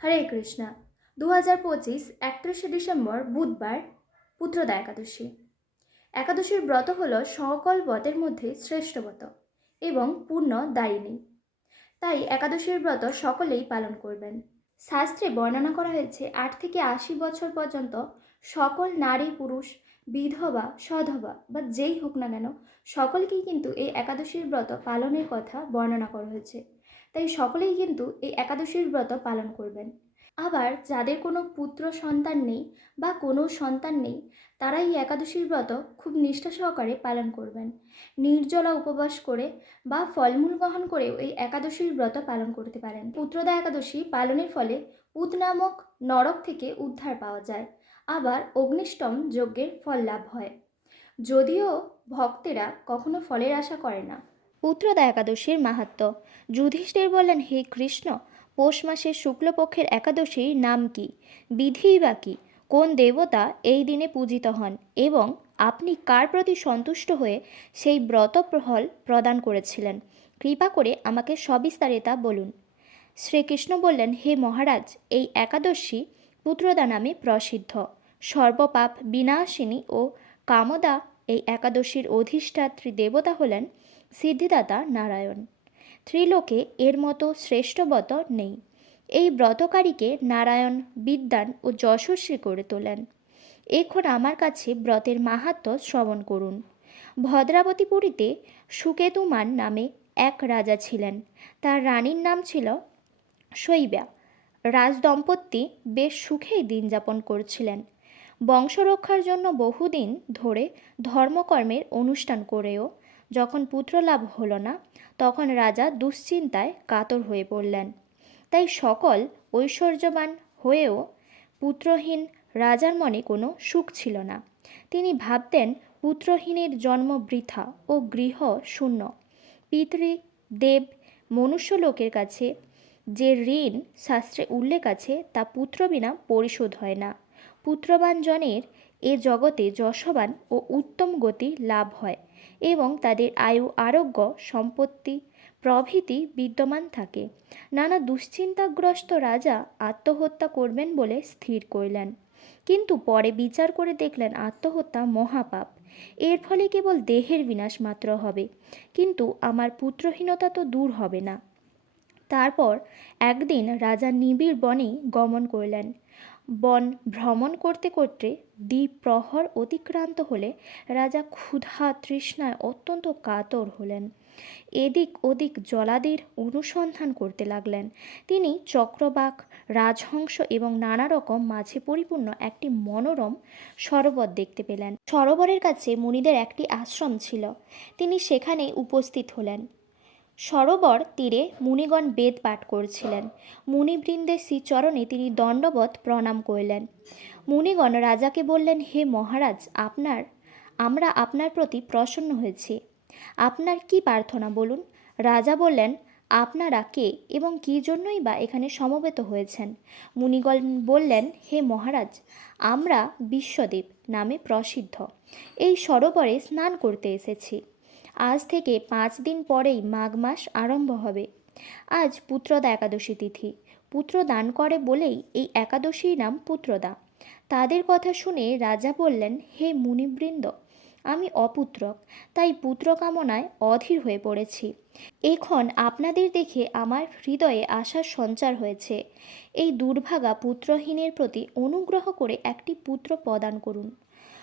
হরে কৃষ্ণা। দু হাজার পঁচিশ, একত্রিশে ডিসেম্বর, বুধবার, পুত্রদা একাদশী। একাদশীর ব্রত হল সকল ব্রতের মধ্যে শ্রেষ্ঠ ব্রত এবং পূর্ণ দায়িনী। তাই একাদশীর ব্রত সকলেই পালন করবেন। শাস্ত্রে বর্ণনা করা হয়েছে, আট থেকে আশি বছর পর্যন্ত সকল নারী, পুরুষ, বিধবা, সধবা বা যেই হোক না কেন, সকলকেই কিন্তু এই একাদশীর ব্রত পালনের কথা বর্ণনা করা হয়েছে। তাই সকলেই কিন্তু এই একাদশীর ব্রত পালন করবেন। আবার যাদের কোনো পুত্র সন্তান নেই বা কোনো সন্তান নেই তারা এই একাদশীর ব্রত খুব নিষ্ঠা সহকারে পালন করবেন। নির্জলা উপবাস করে বা ফলমূল গ্রহণ করেও এই একাদশীর ব্রত পালন করতে পারেন। পুত্রদা একাদশী পালনের ফলে পুত নামক নরক থেকে উদ্ধার পাওয়া যায়। আবার অগ্নিষ্টম যজ্ঞের ফল লাভ হয়। যদিও ভক্তেরা কখনো ফলের আশা করে না। পুত্রদা একাদশীর মাহাত্ম। যুধিষ্ঠির বললেন, হে কৃষ্ণ, পৌষ মাসের শুক্লপক্ষের একাদশীর নাম কি? বিধিই বা কি? কোন দেবতা এই দিনে পূজিত হন? এবং আপনি কার প্রতি সন্তুষ্ট হয়ে সেই ব্রত ফল প্রদান করেছিলেন? কৃপা করে আমাকে সবিস্তারে তা বলুন। শ্রীকৃষ্ণ বললেন, হে মহারাজ, এই একাদশী পুত্রদা নামে প্রসিদ্ধ। সর্বপাপ বিনাশিনী ও কামদা এই একাদশীর অধিষ্ঠাত্রী দেবতা হলেন সিদ্ধিদাতা নারায়ণ। ত্রিলোকে এর মতো শ্রেষ্ঠ ব্রত নেই। এই ব্রতকারীকে নারায়ণ বিদ্যান ও যশস্বী করে তোলেন। এখন আমার কাছে ব্রতের মাহাত্ম শ্রবণ করুন। ভদ্রাবতীপুরীতে সুকেতুমান নামে এক রাজা ছিলেন। তার রানীর নাম ছিল শৈব্যা। রাজদম্পতি বেশ সুখেই দিন যাপন করছিলেন। বংশরক্ষার জন্য বহুদিন ধরে ধর্মকর্মের অনুষ্ঠান করেও যখন পুত্র লাভ হলো না, তখন রাজা দুশ্চিন্তায় কাতর হয়ে পড়লেন। তাই সকল ঐশ্বর্যবান হয়েও পুত্রহীন রাজার মনে কোনো সুখ ছিল না। তিনি ভাবতেন পুত্রহীনের জন্ম বৃথা ও গৃহ শূন্য। পিতৃ দেব মনুষ্য লোকের কাছে যে ঋণ শাস্ত্রে উল্লেখ আছে, তা পুত্র বিনা পরিশোধ হয় না। পুত্রবান জনের এ জগতে যশবান ও উত্তম গতি লাভ হয়। এবং তাদের আয়ু, আরোগ্য, সম্পত্তি, প্রভৃতি বিদ্যমান থাকে। নানা দুশ্চিন্তাগ্রস্ত রাজা আত্মহত্যা করবেন বলে স্থির করলেন। কিন্তু পরে বিচার করে দেখলেন আত্মহত্যা মহাপাপ। এর ফলে কেবল দেহের বিনাশ মাত্র হবে। কিন্তু আমার পুত্রহীনতা তো দূর হবে না। তারপর একদিন রাজা নিবিড় বনে গমন করলেন। বন ভ্রমণ করতে করতে দ্বিপ্রহর অতিক্রান্ত হলে রাজা ক্ষুধা তৃষ্ণায় অত্যন্ত কাতর হলেন। এদিক ওদিক জলাদির অনুসন্ধান করতে লাগলেন। তিনি চক্রবাক, রাজহংস এবং নানা রকম মাঝে পরিপূর্ণ একটি মনোরম সরোবর দেখতে পেলেন। সরোবরের কাছে মুনিদের একটি আশ্রম ছিল। তিনি সেখানে উপস্থিত হলেন। সরোবর তীরে মুনিগণ বেদ পাঠ করছিলেন। মুনিবৃন্দের শ্রীচরণে তিনি দণ্ডবত প্রণাম করলেন। মুনিগণ রাজাকে বললেন, হে মহারাজ, আপনার, আমরা আপনার প্রতি প্রসন্ন হয়েছি। আপনার কি প্রার্থনা বলুন? রাজা বললেন, আপনারা কে এবং কী জন্যই বা এখানে সমবেত হয়েছেন? মুনিগণ বললেন, হে মহারাজ, আমরা বিশ্বদেব নামে প্রসিদ্ধ। এই সরোবরে স্নান করতে এসেছি। আজ থেকে পাঁচ দিন পরেই মাঘ মাস আরম্ভ হবে। আজ পুত্রদা একাদশী তিথি। পুত্র দান করে বলেই এই একাদশীর নাম পুত্রদা। তাদের কথা শুনে রাজা বললেন, হে মুনিবৃন্দ, আমি অপুত্রক, তাই পুত্র কামনায় অধীর হয়ে পড়েছি। এখন আপনাদের দেখে আমার হৃদয়ে আশার সঞ্চার হয়েছে। এই দুর্ভাগা পুত্রহীনের প্রতি অনুগ্রহ করে একটি পুত্র প্রদান করুন।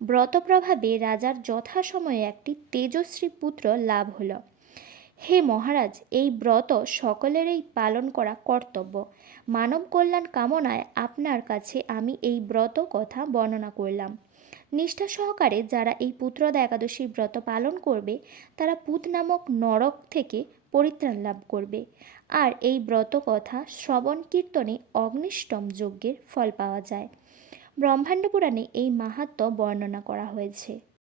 ব্রতপ্রভাবে রাজার যথাসময়ে একটি তেজশ্রী পুত্র লাভ হল। হে মহারাজ, এই ব্রত সকলেরই পালন করা কর্তব্য। মানব কল্যাণ কামনায় আপনার কাছে আমি এই ব্রত কথা বর্ণনা করলাম। নিষ্ঠা সহকারে যারা এই পুত্রদা একাদশীর ব্রত পালন করবে, তারা পুত নামক নরক থেকে পরিত্রাণ লাভ করবে। আর এই ব্রত কথা শ্রবণ কীর্তনে অগ্নিষ্টম যজ্ঞের ফল পাওয়া যায়। ব্রহ্মাণ্ড পুরাণে এই মাহাত্ম বর্ণনা করা হয়েছে।